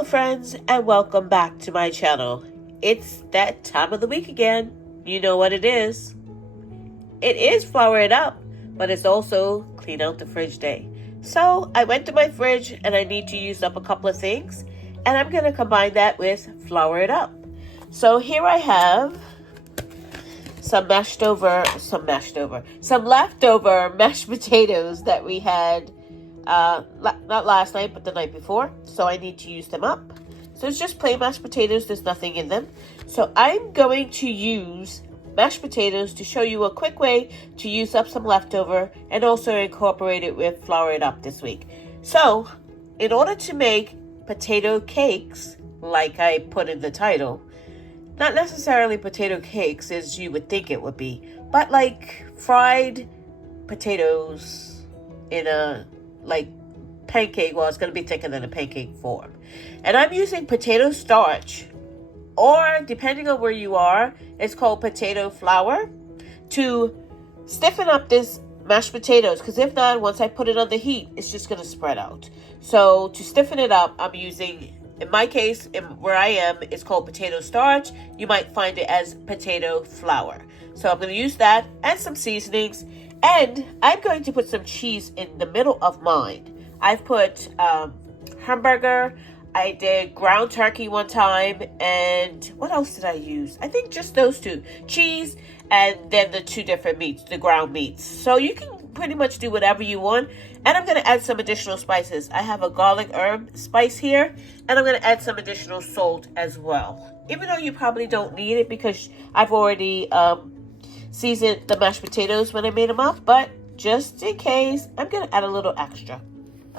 Hello friends, and welcome back to my channel. It's that time of the week again. You know what it is. It is flour it up, but it's also clean out the fridge day. So I went to my fridge and I need to use up a couple of things, and I'm going to combine that with flour it up. So here I have some leftover mashed potatoes that we had not last night, but the night before. So I need to use them up. So it's just plain mashed potatoes. There's nothing in them. So I'm going to use mashed potatoes to show you a quick way to use up some leftover and also incorporate it with flour it up this week. So in order to make potato cakes, like I put in the title, not necessarily potato cakes as you would think it would be, but like fried potatoes in a pancake. Well, it's going to be thicker than a pancake form. And I'm using potato starch, or depending on where you are, it's called potato flour, to stiffen up this mashed potatoes. Because if not, once I put it on the heat, it's just going to spread out. So to stiffen it up, I'm using, in my case, where I am, it's called potato starch. You might find it as potato flour. So I'm going to use that and some seasonings. And I'm going to put some cheese in the middle of mine. I've put hamburger. I did ground turkey one time. And what else did I use? I think just those two. Cheese and then the two different meats, the ground meats. So you can pretty much do whatever you want. And I'm going to add some additional spices. I have a garlic herb spice here. And I'm going to add some additional salt as well. Even though you probably don't need it because I've already seasoned the mashed potatoes when I made them up, but just in case, I'm going to add a little extra.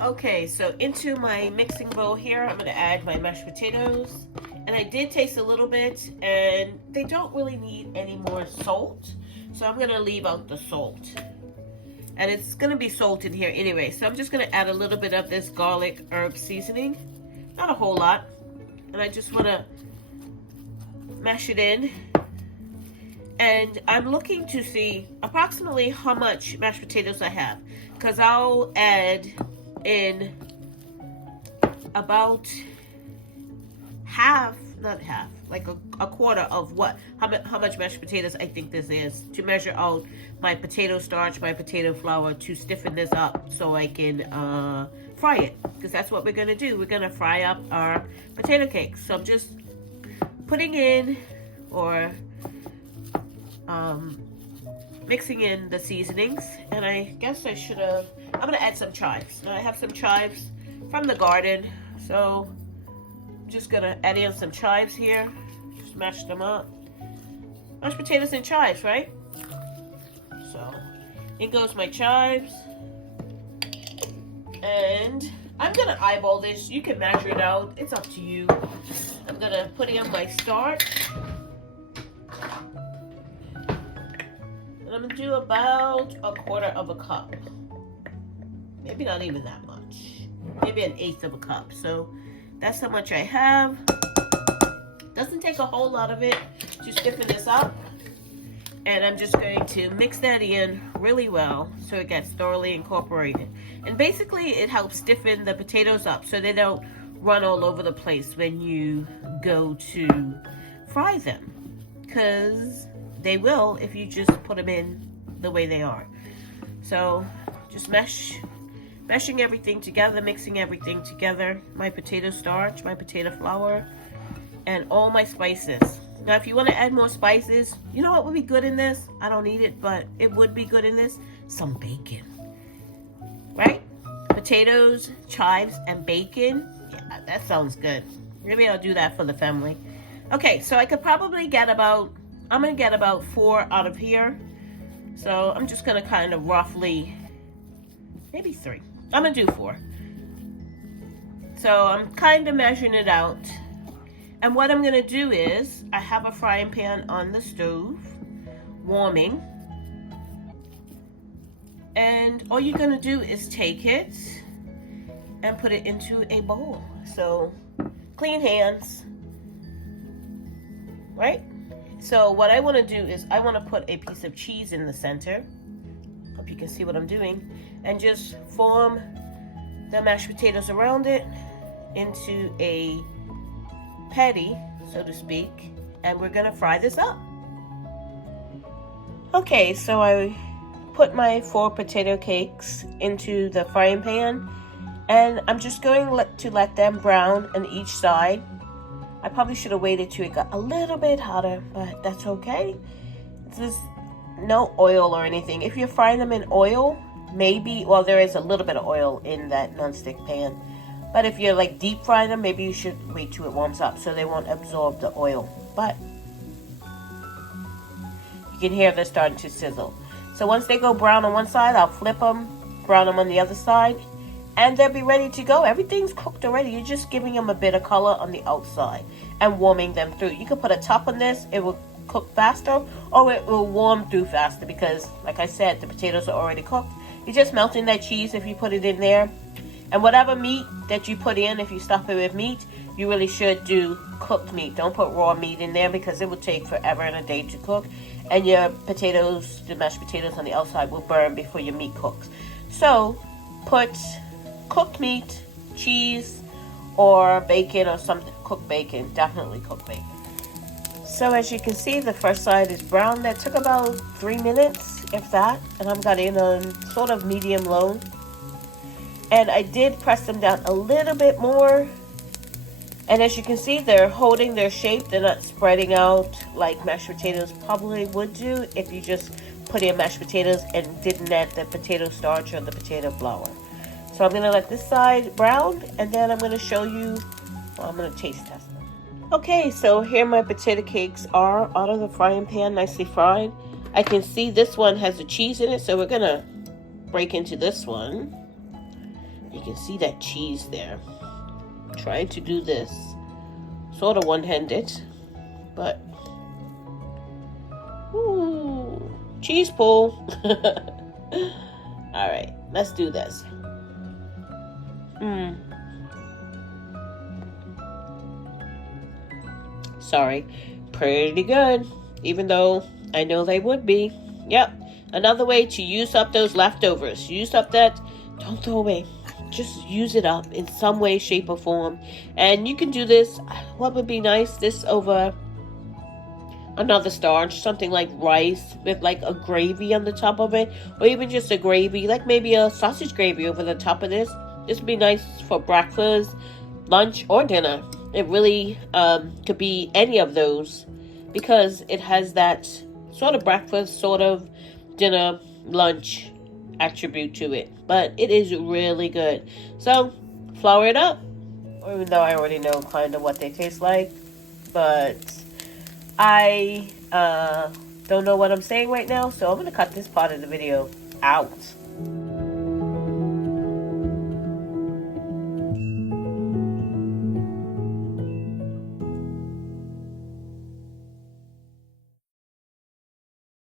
Okay, so into my mixing bowl here, I'm going to add my mashed potatoes. And I did taste a little bit, and they don't really need any more salt. So I'm going to leave out the salt. And it's going to be salt in here anyway. So I'm just going to add a little bit of this garlic herb seasoning. Not a whole lot. And I just want to mash it in. And I'm looking to see approximately how much mashed potatoes I have, because I'll add in about a quarter of how much mashed potatoes I think this is, to measure out my potato starch, my potato flour, to stiffen this up so I can fry it, because that's what we're going to do. We're going to fry up our potato cakes. So I'm just putting in, or mixing in the seasonings, and I guess I'm going to add some chives. Now I have some chives from the garden, so I'm just going to add in some chives here, just mash them up. Mashed potatoes and chives, right? So in goes my chives, and I'm going to eyeball this. You can measure it out, it's up to you. I'm going to put in my starch. I'm going to do about a quarter of a cup. Maybe not even that much. Maybe an eighth of a cup. So that's how much I have. Doesn't take a whole lot of it to stiffen this up. And I'm just going to mix that in really well so it gets thoroughly incorporated. And basically it helps stiffen the potatoes up so they don't run all over the place when you go to fry them. Because they will if you just put them in the way they are. So just meshing everything together, mixing everything together. My potato starch, my potato flour, and all my spices. Now if you want to add more spices, you know what would be good in this? I don't need it, but it would be good in this. Some bacon. Right? Potatoes, chives, and bacon. Yeah, that sounds good. Maybe I'll do that for the family. Okay, so I could probably get I'm going to get about 4 out of here. So I'm just going to kind of roughly, maybe 3. I'm going to do 4. So I'm kind of measuring it out. And what I'm going to do is, I have a frying pan on the stove, warming. And all you're going to do is take it and put it into a bowl. So clean hands, right? So what I want to do is I want to put a piece of cheese in the center. Hope you can see what I'm doing. And just form the mashed potatoes around it into a patty, so to speak, and we're gonna fry this up. Okay, so I put my 4 potato cakes into the frying pan, and I'm just going to let them brown on each side. I probably should have waited till it got a little bit hotter, but that's okay. There's no oil or anything. If you're frying them in oil, maybe, well, there is a little bit of oil in that nonstick pan. But if you're like deep frying them, maybe you should wait till it warms up so they won't absorb the oil. But you can hear they're starting to sizzle. So once they go brown on one side, I'll flip them, brown them on the other side, and they'll be ready to go. Everything's cooked already. You're just giving them a bit of color on the outside and warming them through. You can put a top on this. It will cook faster, or it will warm through faster because, like I said, the potatoes are already cooked. You're just melting that cheese if you put it in there. And whatever meat that you put in, if you stuff it with meat, you really should do cooked meat. Don't put raw meat in there because it will take forever and a day to cook. And your potatoes, the mashed potatoes on the outside, will burn before your meat cooks. So put cooked meat, cheese, or bacon or something. Cooked bacon, definitely cooked bacon. So as you can see, the first side is brown. That took about 3 minutes, if that. And I've got it on sort of medium low. And I did press them down a little bit more. And as you can see, they're holding their shape. They're not spreading out like mashed potatoes probably would do if you just put in mashed potatoes and didn't add the potato starch or the potato flour. So I'm going to let this side brown, and then I'm going to show you, well, I'm going to taste test them. Okay, so here my potato cakes are out of the frying pan, nicely fried. I can see this one has the cheese in it, so we're going to break into this one. You can see that cheese there. I'm trying to do this sort of one-handed, but ooh, cheese pull. All right, let's do this. Sorry, pretty good, even though I know they would be. Yep, another way to use up those leftovers. Use up that, don't throw away. Just use it up in some way, shape, or form. And you can do this, what would be nice, this over another starch, something like rice with like a gravy on the top of it, or even just a gravy, like maybe a sausage gravy over the top of this. This would be nice for breakfast, lunch, or dinner. It really could be any of those because it has that sort of breakfast, sort of dinner, lunch attribute to it, but it is really good. So flour it up, even though I already know kind of what they taste like, but I don't know what I'm saying right now, so I'm going to cut this part of the video out.